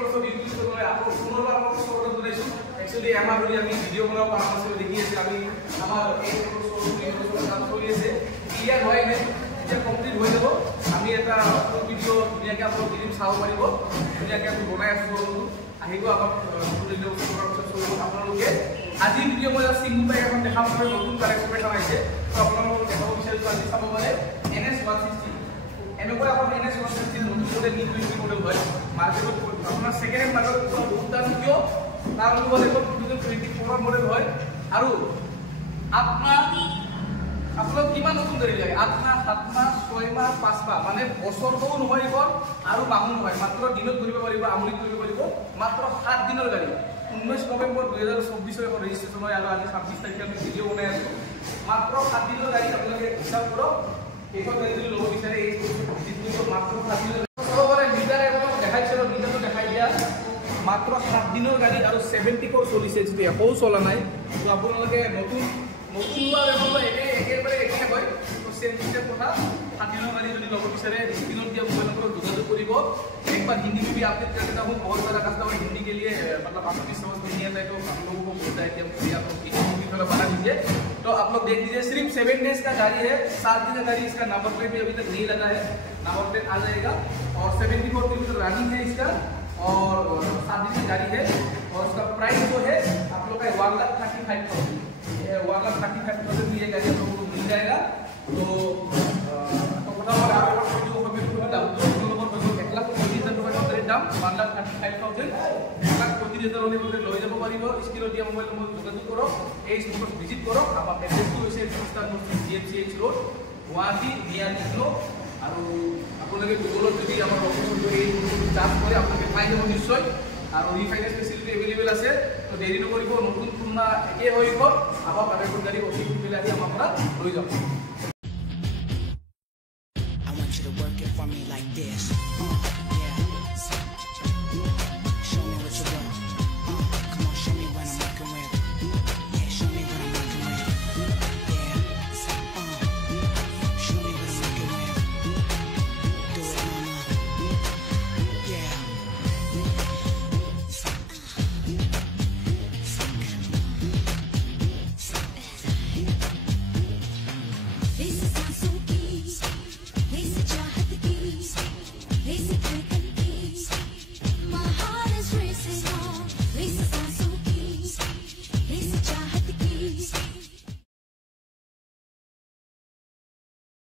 বছৰ ইউটিউব চেনেলে আকৌ পুনৰবাৰ আপোনাক স্বাগতম জনাইছো একচুয়ালি আমাৰ ধৰি আমি ভিডিঅ' বনাব পৰা নাছিল দেখি আছে আমি আমাৰ এই বছৰ কাম কৰি আছে ক্লিয়াৰ হয় নে এটা কমপ্লিট হৈ যাব আমি এটা ভিডিঅ' ধুনীয়াকৈ আপোনাক দিম চাব পাৰিব ধুনীয়াকৈ আমি বনাই আছো আহিব আমাক ভিডিঅ' কৰাৰ পিছত চলিব আপোনালোকে আজি ভিডিঅ' মই চিম্পল এখন দেখাম মই নতুন কালেকশ্যন আছে তো আপোনালোকক দেখাব বিচাৰিছো আজি চাব পাৰে NS160 এনেকুৱা এখন NS160 নতুন মডেল নি 20 মডেল হয় মাৰ্কেটত আপোনাৰ সেকেন্ড হ্যান্ড মাৰ্কেটত বহুত দাম কিয় তাৰ লগত এখন 2024 মডেল হয় আৰু আপোনাক কিমান নতুন গাড়ী লাগে আপোনাৰ 7 মাহ 6 মাহ 5 মাহ মানে বছৰটো নহয় এখন আৰু মাহো নহয় মাত্ৰ দিনত কৰিব পাৰিব আমুলিত কৰিব পাৰিব মাত্ৰ 7 দিনৰ গাড়ী 19 নৱেম্বৰ 2024 এখন ৰেজিষ্ট্ৰেচন হয় আৰু আজি 26 তাৰিখে আমি ভিডিঅ' বনাই আছো মাত্ৰ 7 দিনৰ গাড়ী আপোনালোকে হিচাপ কৰক এখন গাড়ী যদি ল'ব বিচাৰে এই যিটো মাত্ৰ 7 দিনৰ সবৰে লিটাৰ এখন দেখাইছিল লিটাৰটো দেখাই দিয়া মাত্ৰ 7 দিনৰ গাড়ী আৰু 70 কোৰ চলিছে যদি একো চলা নাই তো আপোনালোকে নতুন লোৱাৰ এখন একেবাৰে একে হয় তো সেম সিস্টেম কথা 7 দিনৰ গাড়ী যদি ল'ব বিচাৰে স্ক্ৰিনত দিয়া মোবাইল নম্বৰ যোগাযোগ কৰিব একবাर हिंदी में भी अपडेट कर देता हूँ बहुत सारा कस्टमर हिंदी के लिए मतलब आपको भी समझ में नहीं आता है तो हम लोगों को बोलता है कि आप लोग हिंदी भी थोड़ा बना दीजिए तो आप लोग देख लीजिए सिर्फ 7 डेज का गाड़ी है 7 दिन का गाड़ी इसका नंबर प्लेट भी अभी तक नहीं लगा है नंबर प्लेट आ जाएगा और 74 किलोमीटर रनिंग है इसका और 7 दिन की गाड़ी है और उसका प्राइस जो है आप लोग का 1,35,000 1,35,000 में ये गाड़ी आप लोगों को मिल जाएगा तो দাম 1,35,000 1,35,000 লৈ যাব পাৰিব স্ক্ৰিনত দিয়া মোবাইল নম্বৰ যোগাযোগ কৰক এই স্পটত ভিজিট কৰক আমাৰ এড্ৰেছটো হৈছে ফিস্টাৰ GMCH ৰোড গুৱাহাটী নিয়ানিকলো আৰু আপোনালোকে গুগলত যদি আমাৰ লোকেশ্যনটো এই চাৰ্চ কৰে আপোনালোকে পাই যাব নিশ্চয় আৰু ৰিফাইনেন্স ফেচিলিটি এভেইলেবল আছে তো দেৰি নকৰিব নতুন পুৰণা একে হৈ গ'ল আমাৰ গাড়ী গাড়ী অতি সোনকালে আহি আমাৰ পৰা লৈ যাব I want you to work it for me like this